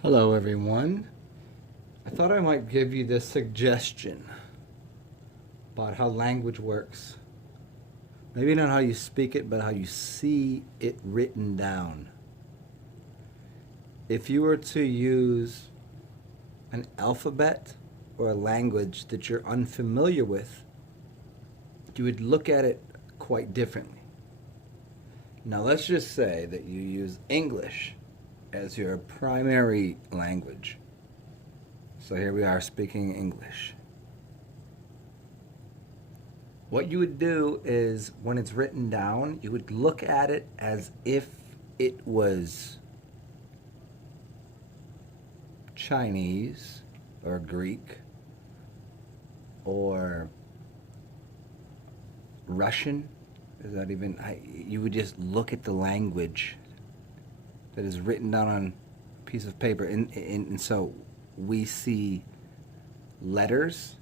Hello, everyone. I thought I might give you this suggestion about how language works. Maybe not how you speak it, but how you see it written down. If you were to use an alphabet or a language that you're unfamiliar with, you would look at it quite differently. Now, let's just say that you use English as your primary language. So here we are speaking English. What you would do is, when it's written down, you would look at it as if it was Chinese or Greek or Russian. Is that even? You would just look at the language that is written down on a piece of paper. And so we see letters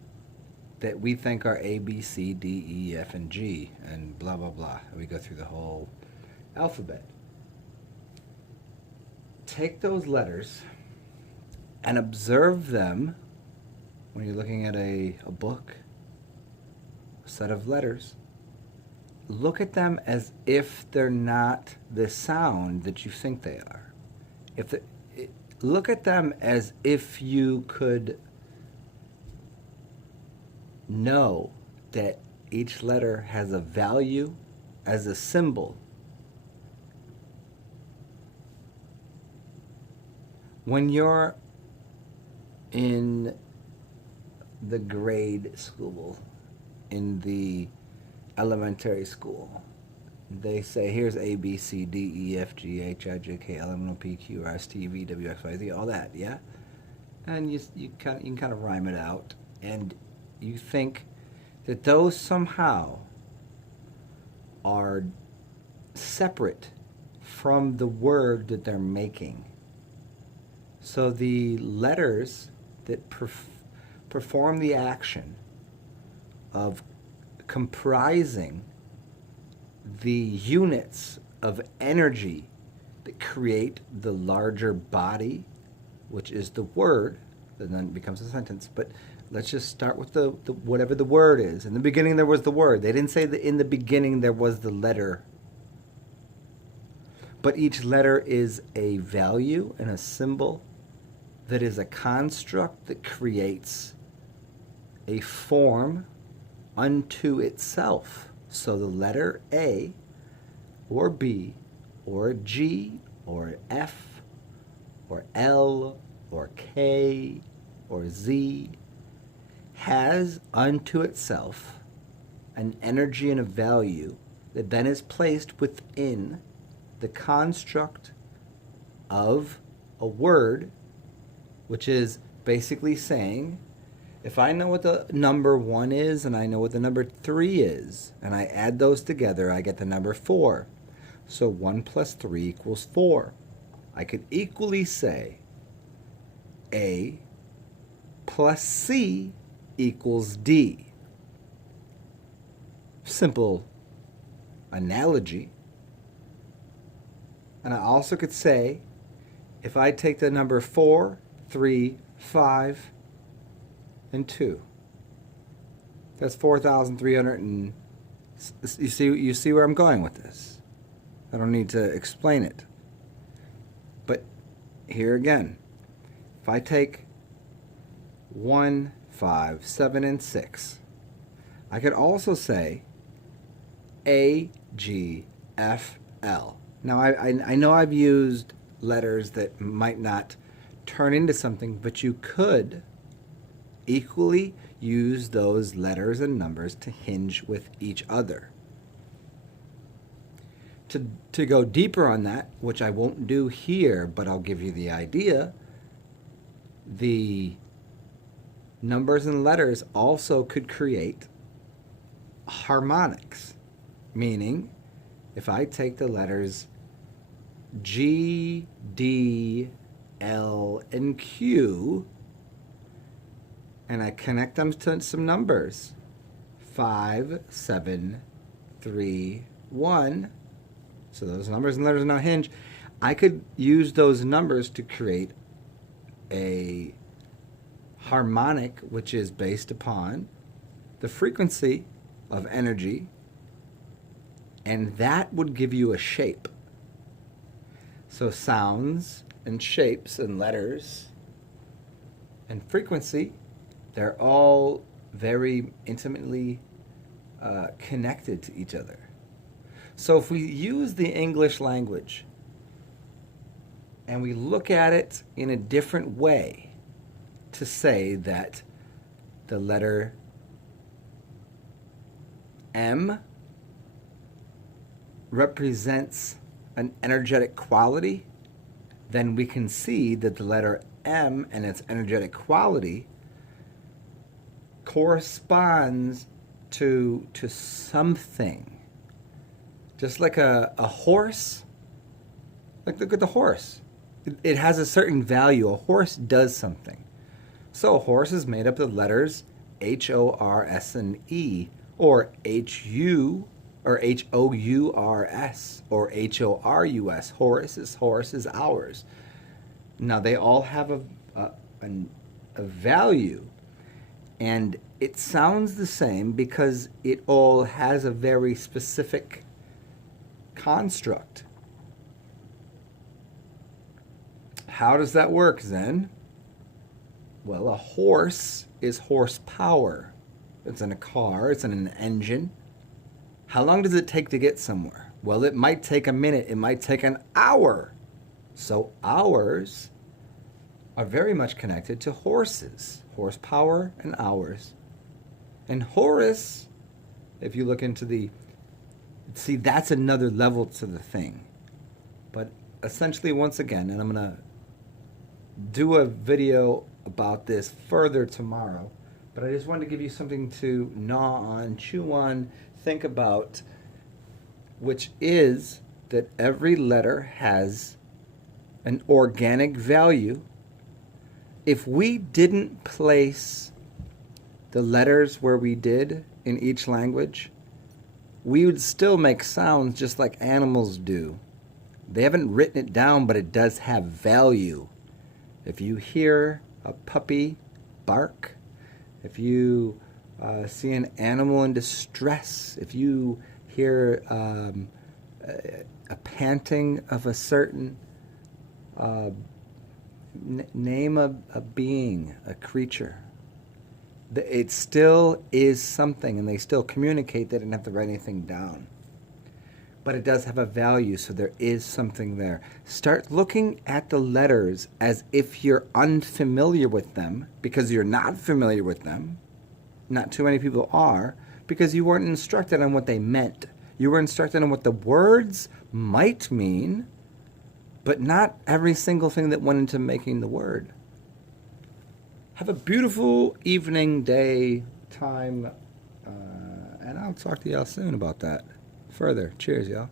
that we think are A, B, C, D, E, F, and G, and blah, blah, blah. We go through the whole alphabet. Take those letters and observe them when you're looking at a book, a set of letters. Look at them as if they're not the sound that you think they are. Look at them as if you could know that each letter has a value as a symbol. When you're in the grade school, in the elementary school, they say, here's A, B, C, D, E, F, G, H, I, J, K, L, M, N, O, P, Q, R, S, T, U, V, W, X, Y, Z, all that, yeah? And you can kind of rhyme it out, and you think that those somehow are separate from the word that they're making. So the letters that perform the action of comprising the units of energy that create the larger body, which is the word, and then it becomes a sentence. But let's just start with the whatever the word is. In the beginning there was the word. They didn't say that in the beginning there was the letter. But each letter is a value and a symbol that is a construct that creates a form unto itself. So the letter A or B or G or F or L or K or Z has unto itself an energy and a value that then is placed within the construct of a word, which is basically saying, if I know what the number 1 is and I know what the number 3 is, and I add those together, I get the number 4. So 1 plus 3 equals 4. I could equally say A plus C equals D. Simple analogy. And I also could say, if I take the number 4, 3, 5, and 2. That's 4,300 and... You see where I'm going with this? I don't need to explain it. But here again, if I take 1, 5, 7, and 6, I could also say A, G, F, L. Now, I know I've used letters that might not turn into something, but you could equally use those letters and numbers to hinge with each other. To go deeper on that, which I won't do here, but I'll give you the idea, the numbers and letters also could create harmonics, meaning if I take the letters G, D, L, and Q, and I connect them to some numbers, 5, 7, 3, 1, so those numbers and letters now hinge, I could use those numbers to create a harmonic, which is based upon the frequency of energy, and that would give you a shape. So sounds and shapes and letters and frequency, they're all very intimately connected to each other. So if we use the English language and we look at it in a different way to say that the letter M represents an energetic quality, then we can see that the letter M and its energetic quality corresponds to something. Just like a horse. Like, look at the horse. It has a certain value. A horse does something. So a horse is made up of letters H-O-R-S and E, or H-U, or H-O-U-R-S, or H-O-R-U-S. Horse is ours. Now, they all have a value, and it sounds the same because it all has a very specific construct. How does that work, Zen? Well, a horse is horsepower. It's in a car, it's in an engine. How long does it take to get somewhere? Well, it might take a minute, it might take an hour. So hours are very much connected to horses, horsepower and hours. And Horus, if you look into see, that's another level to the thing. But essentially, once again, and I'm going to do a video about this further tomorrow, but I just wanted to give you something to gnaw on, chew on, think about, which is that every letter has an organic value. If we didn't place the letters where we did in each language, we would still make sounds just like animals do. They haven't written it down, but it does have value. If you hear a puppy bark, if you see an animal in distress, if you hear a panting of a certain name a being, a creature, it still is something, and they still communicate. They didn't have to write anything down. But it does have a value, so there is something there. Start looking at the letters as if you're unfamiliar with them, because you're not familiar with them. Not too many people are, because you weren't instructed on what they meant. You were instructed on what the words might mean, but not every single thing that went into making the word. Have a beautiful evening, day, time, and I'll talk to y'all soon about that further. Cheers, y'all.